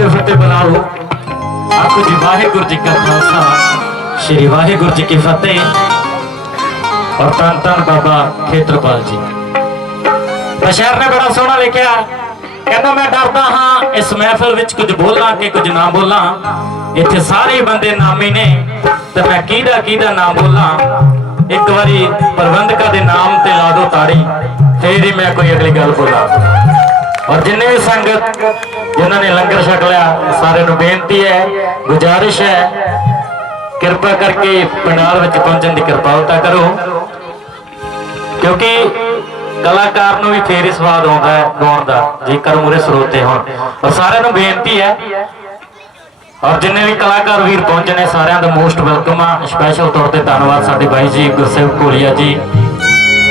ਕੇ ਫਤਿਹ ਬੁਲਾਓ ਆਖੋ ਜੀ, ਵਾਹਿਗੁਰੂ ਜੀ ਕਾ ਖਾਲਸਾ। ਸ੍ਰੀ ਵਾਹਿਗੁਰੂ ਜੀ ਕੀ ਫਤਿਹ। ਔਰ ਧੰਨ ਧੰਨ ਬਾਬਾ ਖੇਤਰਪਾਲ ਜੀ। ਬਸ਼ਰ ਨੇ ਬੜਾ ਸੋਹਣਾ ਲਿਖਿਆ, ਕਹਿੰਦਾ, ਮੈਂ ਡਰਦਾ ਹਾਂ, ਇਸ ਮਹਿਫਲ ਵਿੱਚ ਕੁਝ ਬੋਲਾਂ ਕਿ ਕੁਝ ਨਾ ਬੋਲਾਂ। ਇੱਥੇ ਸਾਰੇ ਬੰਦੇ ਨਾਮੀ ਨੇ, ਤੇ ਮੈਂ ਕਿਹਦਾ ਕਿਹਦਾ ਨਾਮ ਬੋਲਾਂ। ਇੱਕ ਵਾਰੀ ਪ੍ਰਬੰਧਕਾਂ ਦੇ ਨਾਮ ਤੇ ਲਾ ਦੋ ਤਾੜੀ, ਫੇਰ ਹੀ ਮੈਂ ਕੋਈ ਅਗਲੀ ਗੱਲ ਬੋਲਾਂ। ਔਰ ਜਿੰਨੇ ਵੀ ਸੰਗਤ ਜਿਨ੍ਹਾਂ ਨੇ ਲੰਗਰ ਛਕ ਲਿਆ, ਸਾਰਿਆਂ ਨੂੰ ਬੇਨਤੀ ਹੈ, ਗੁਜ਼ਾਰਿਸ਼ ਹੈ, ਕਿਰਪਾ ਕਰਕੇ ਪੰਡਾਲ ਵਿੱਚ ਪਹੁੰਚਣ ਦੀ ਕਿਰਪਾਲਤਾ ਕਰੋ। ਕਿਉਂਕਿ ਕਲਾਕਾਰ ਨੂੰ ਵੀ ਫੇਰ ਹੀ ਸਵਾਦ ਆਉਂਦਾ ਹੈ ਗਾਉਣ ਦਾ, ਜੇਕਰ ਮੂਰੇ ਸਰੋਤੇ ਹੋਣ। ਔਰ ਸਾਰਿਆਂ ਨੂੰ ਬੇਨਤੀ ਹੈ, ਔਰ ਜਿੰਨੇ ਵੀ ਕਲਾਕਾਰ ਵੀਰ ਪਹੁੰਚੇ ਨੇ, ਸਾਰਿਆਂ ਦਾ ਮੋਸਟ ਵੈਲਕਮ ਆ। ਸਪੈਸ਼ਲ ਤੌਰ ਤੇ ਧੰਨਵਾਦ ਸਾਡੇ ਬਾਈ ਜੀ ਗੁਰਸੇਵ ਕੋਲੀਆ ਜੀ,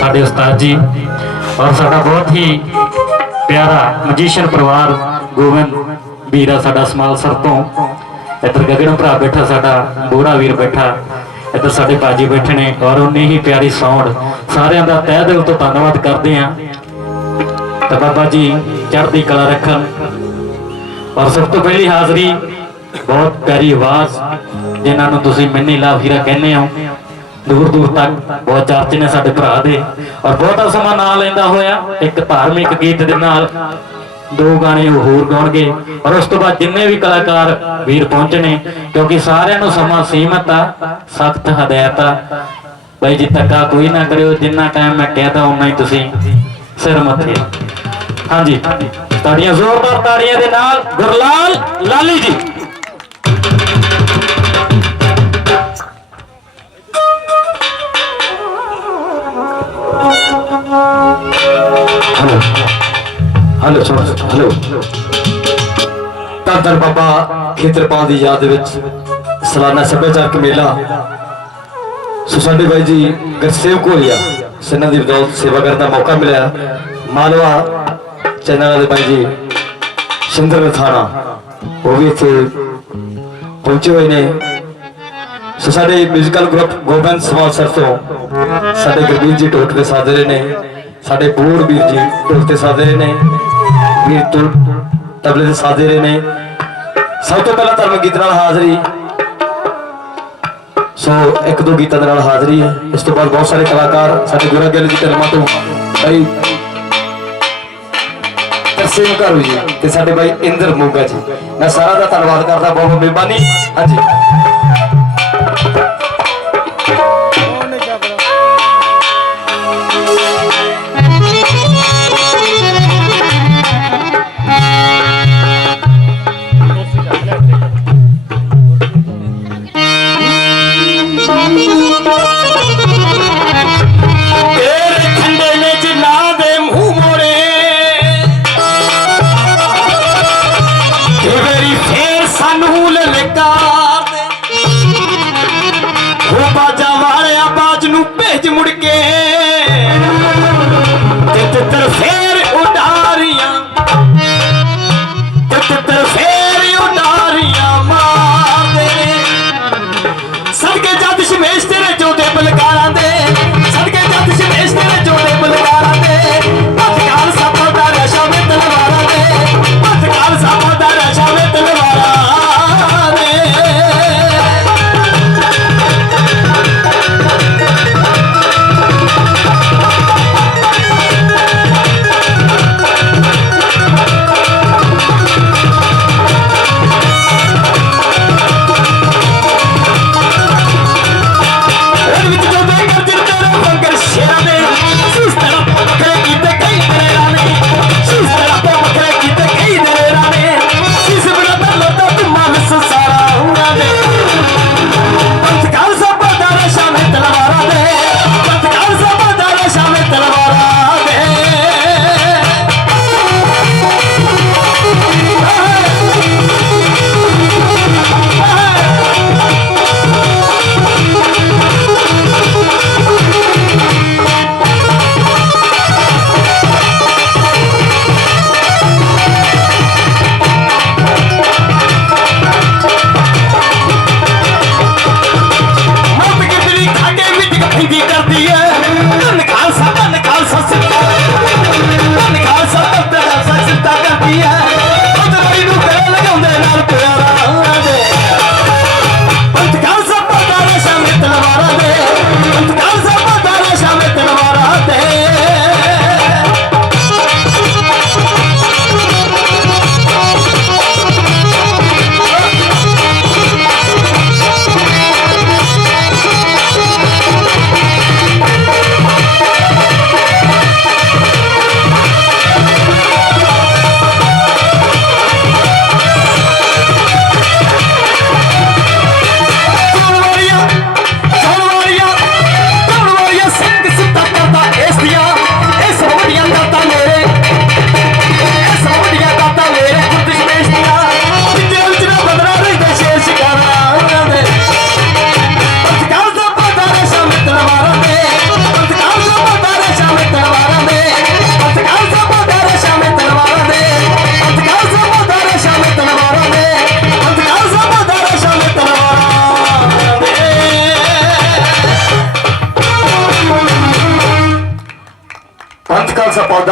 ਸਾਡੇ ਉਸਤਾਦ ਜੀ। ਔਰ ਸਾਡਾ ਬਹੁਤ ਹੀ ਪਿਆਰਾ ਮਜੀਸ਼ੀਅਨ ਪਰਿਵਾਰ ਗੋਬਿੰਦ ਵੀਰਾ ਸਾਡਾ ਸਮਾਲ ਸਰ ਤੋਂ। ਇੱਧਰ ਗਗਨ ਭਰਾ ਬੈਠਾ, ਸਾਡਾ ਬੋੜਾ ਵੀਰ ਬੈਠਾ। ਇੱਧਰ ਸਾਡੇ ਬਾਜੀ ਬੈਠੇ ਨੇ, ਔਰ ਉਨੀ ਹੀ ਪਿਆਰੀ ਸਾਊਂਡ ਸਾਰਿਆਂ ਦਾ ਤਹਿ ਦਿਲ ਤੋਂ ਧੰਨਵਾਦ ਕਰਦੇ ਹਾਂ। ਤੇ ਬਾਬਾ ਜੀ, ਚੜ੍ਹਦੀ ਕਲਾ ਰੱਖਣ। ਔਰ ਸਭ ਤੋਂ ਪਹਿਲੀ ਹਾਜ਼ਰੀ, ਬਹੁਤ ਪਿਆਰੀ ਆਵਾਜ਼, ਜਿਨ੍ਹਾਂ ਨੂੰ ਤੁਸੀਂ ਮਿੰਨੀ ਲਾਭ ਹੀਰਾ ਕਹਿੰਦੇ ਹੋ। ਦੂਰ ਦੂਰ ਤੱਕ ਬਹੁਤ ਚਰਚੇ ਨੇ ਸਾਡੇ ਭਰਾ ਦੇ। ਔਰ ਬਹੁਤਾ ਸਮਾਂ ਨਾਂ ਲੈਂਦਾ ਹੋਇਆ, ਇੱਕ ਧਾਰਮਿਕ ਗੀਤ ਦੇ ਨਾਲ ਦੋ ਗਾਣੇ ਉਹ ਹੋਰ ਗਾਉਣਗੇ। ਔਰ ਉਸ ਤੋਂ ਬਾਅਦ ਜਿੰਨੇ ਵੀ ਕਲਾਕਾਰ ਵੀਰ ਪਹੁੰਚਣੇ ਕਿਉਂਕਿ ਸਾਰਿਆਂ ਨੂੰ ਸਮਾਂ ਸੀਮਤ ਆ, ਸਖਤ ਹਦਾਇਤ ਆ। ਬਈ ਜੀ, ਧੱਕਾ ਕੋਈ ਨਾ ਕਰਿਓ, ਜਿੰਨਾ ਟਾਈਮ ਮੈਂ ਕਹਿਤਾ ਉਨਾ ਹੀ ਤੁਸੀਂ ਸਿਰ ਮੱਥੇ ਹਾਂਜੀ ਤਾੜੀਆਂ ਜ਼ੋਰਦਾਰ ਤਾੜੀਆਂ ਦੇ ਨਾਲ ਗੁਰਲਾਲ ਲਾਲੀ ਜੀ। ਹਲੋ। ਹਲੋ ਸੁਣੋ ਹਲੋ ਤਾਂ ਬਾਬਾ ਖੇਤਰਪਾਲ ਦੀ ਯਾਦ ਵਿੱਚ ਸਾਲਾਨਾ ਸੱਭਿਆਚਾਰਕ ਮੇਲਾ। ਸੋ ਸਾਡੇ ਬਾਈ ਜੀ ਗਰਸੇਵ ਕੋਲੀਆ ਸਨਾਂ ਦੀ ਬਦੌਲਤ ਸੇਵਾ ਕਰਨ ਦਾ ਮੌਕਾ ਮਿਲਿਆ। ਮਾਲਵਾ ਚੈਨਲ ਦੇ ਬਾਈ ਜੀ, ਸਿੰਦਰ ਥਾਣਾ, ਉਹ ਵੀ ਇੱਥੇ ਪਹੁੰਚੇ ਹੋਏ ਨੇ। ਸੋ ਸਾਡੇ ਮਿਊਜ਼ੀਕਲ ਗਰੁੱਪ ਗੋਬਿੰਦ ਸਮਾਲ ਸਰ ਤੋਂ ਸਾਡੇ ਗੁਰਬੀਰ ਜੀ ਢੋਲ ਤੇ ਸਾਧ ਰਹੇ ਨੇ, ਸਾਡੇ ਬੂੜ ਵੀਰ ਜੀ ਢੋਲ ਤੇ ਸਾਧ ਰਹੇ ਨੇ। ਵੀਰ ਤਬਲੇ ਤੇ ਸਾਧ ਰਹੇ ਨੇ। ਸਭ ਤੋਂ ਪਹਿਲਾਂ ਧਰਮ ਗੀਤ ਨਾਲ ਹਾਜ਼ਰੀ। ਸੋ ਇੱਕ ਦੋ ਗੀਤਾਂ ਦੇ ਨਾਲ ਹਾਜ਼ਰੀ ਹੈ। ਇਸ ਤੋਂ ਬਾਅਦ ਬਹੁਤ ਸਾਰੇ ਕਲਾਕਾਰ ਸਾਡੇ ਗੁਰਾਂ ਗਿੱਲ ਦੀ ਕਲਮਾਂ ਤੋਂ ਭਾਈ ਤਰਸੇਮ ਘਰੂ ਜੀ ਤੇ ਸਾਡੇ ਭਾਈ ਇੰਦਰ ਮੋਗਾ ਜੀ। ਮੈਂ ਸਾਰਾ ਦਾ ਧੰਨਵਾਦ ਕਰਦਾ। ਬਹੁਤ ਮਿਹਰਬਾਨੀ। ਹਾਂਜੀ।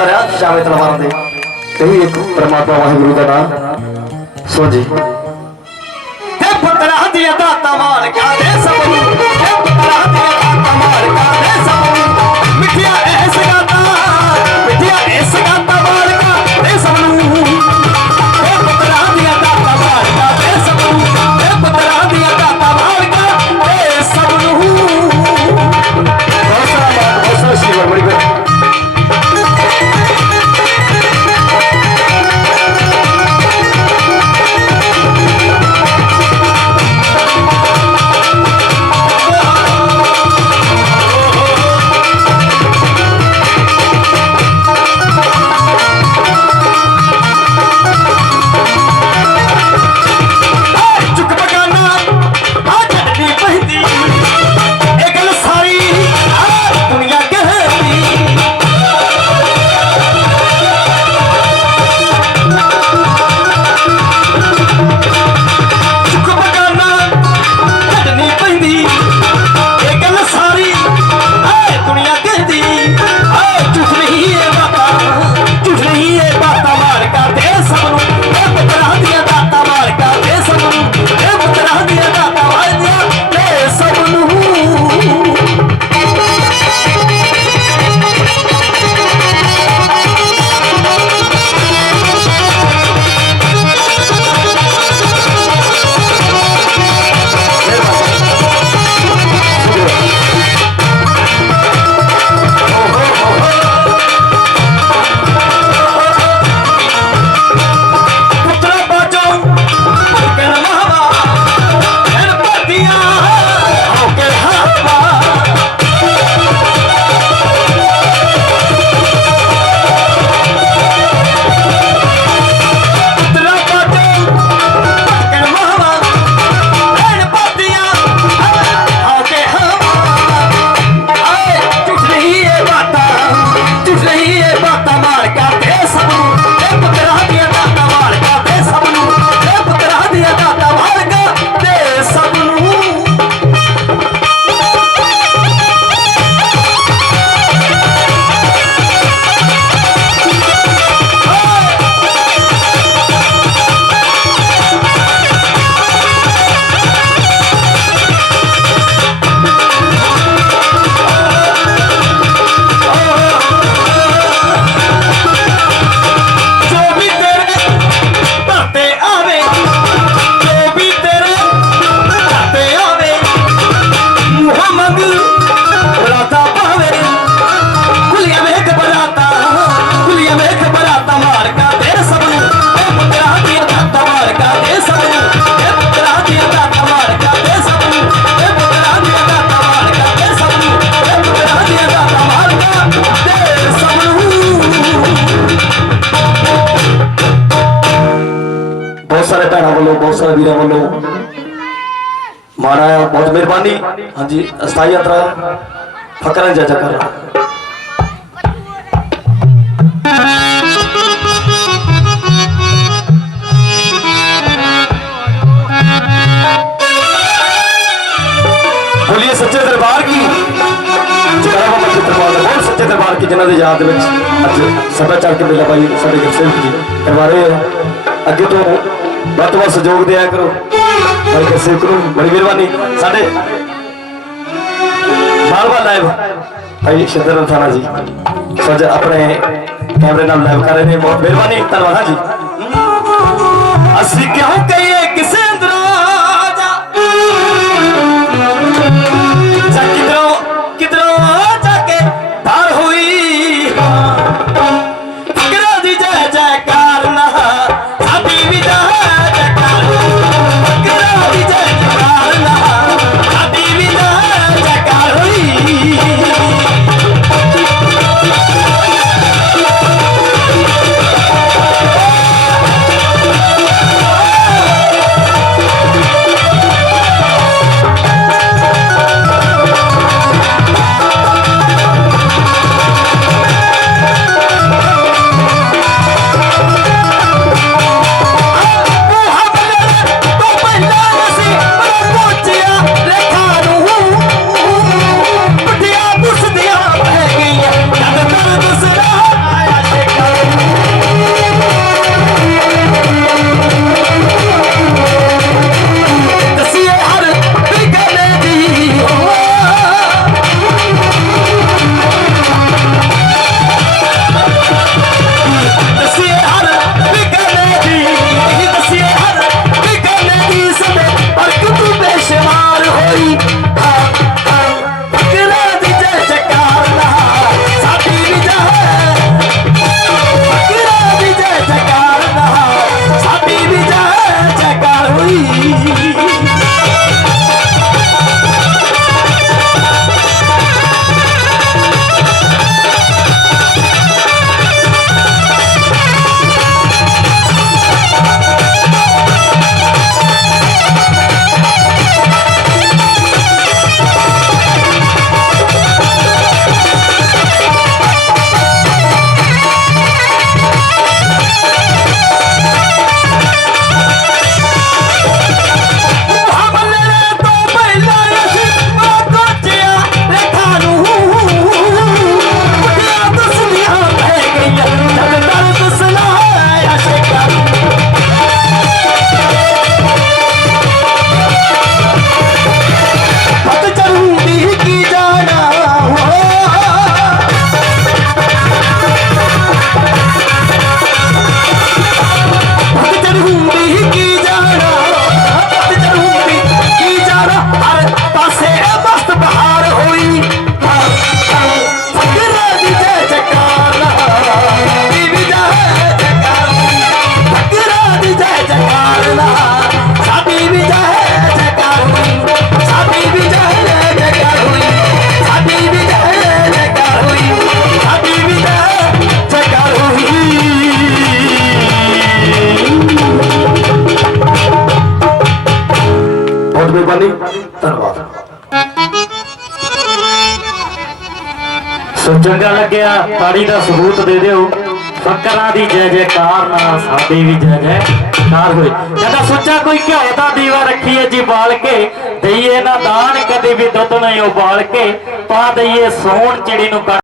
ਰਿਹਾ ਜਾਵੇ ਤਲਵਾਰਾਂ ਤੇ। ਕਹੀ ਇੱਕ ਪਰਮਾਤਮਾ ਵਾਹਿਗੁਰੂ ਦਾ ਨਾਮ। ਸੋ ਜੀ। ਵੱਲੋਂ ਬਹੁਤ ਸਾਰੇ ਵੀਰਾਂ ਵੱਲੋਂ ਮਾਣਾ ਬਹੁਤ ਮਿਹਰਬਾਨੀ। ਹਾਂਜੀ, ਅਸਥਾਈ ਯਾਤਰਾ ਫਕਰਾਂ ਜਾਜਾ ਕਰ। ਰਿਹਾ ਦਰਬਾਰ ਕੇ? ਜਿਨ੍ਹਾਂ ਦੇ ਯਾਦ ਦੇ ਵਿੱਚ ਅੱਜ ਸਭਾ ਚੱਲ ਕੇ ਮੇਲਾ ਭਾਈ ਸਾਡੇ ਗੁਰਸੇਵਕ ਜੀ ਕਰਵਾ ਰਹੇ ਆ। ਅੱਗੇ ਤੋਂ ਵੱਧ ਵੱਧ ਸਹਿਯੋਗ ਦਿਆ ਕਰੋ। ਬਲਕਿ ਸਿਕਰੂ ਬੜੀ ਮਿਹਰਬਾਨੀ। ਸਾਡੇ ਮਾਲਵਾ ਲਾਈਵ ਭਾਈ ਸ਼ਿੰਦਰ ਰਥਾਨਾ ਜੀ। ਸੱਜ ਆਪਣੇ ਕੈਮਰੇ ਨਾਲ ਲਾਈਵ ਕਰ ਰਹੇ ਨੇ। ਬਹੁਤ ਮਿਹਰਬਾਨੀ, ਧੰਨਵਾਦ ਜੀ। ਅਸੀਂ ਕਿਉਂ ਕਹੀਏ? ਮਿਹਰਬਾਨੀ ਧੰਨਵਾਦ। ਸੋ ਚੰਗਾ ਲੱਗਿਆ, ਤਾੜੀ ਦਾ ਸਬੂਤ ਦੇ ਦਿਓ। ਫਕਰਾਂ ਦੀ ਜੈ ਜੈਕਾਰ ਨਾਲ ਸਾਡੀ ਵੀ ਜੈ ਜੈਕਾਰ ਹੋਏ। ਕਹਿੰਦਾ, ਸੋਚਾ ਕੋਈ ਘਿਓ ਦਾ ਦੀਵਾ ਰੱਖੀਏ ਜੀ ਬਾਲ ਕੇ, ਦਈਏ ਨਾ ਦਾਨ, ਕਦੇ ਵੀ ਦੁੱਧ ਨਹੀਂ ਉਬਾਲ ਕੇ, ਪਾ ਦਈਏ ਸੋਹਣ ਚਿੜੀ ਨੂੰ ਕੱਢ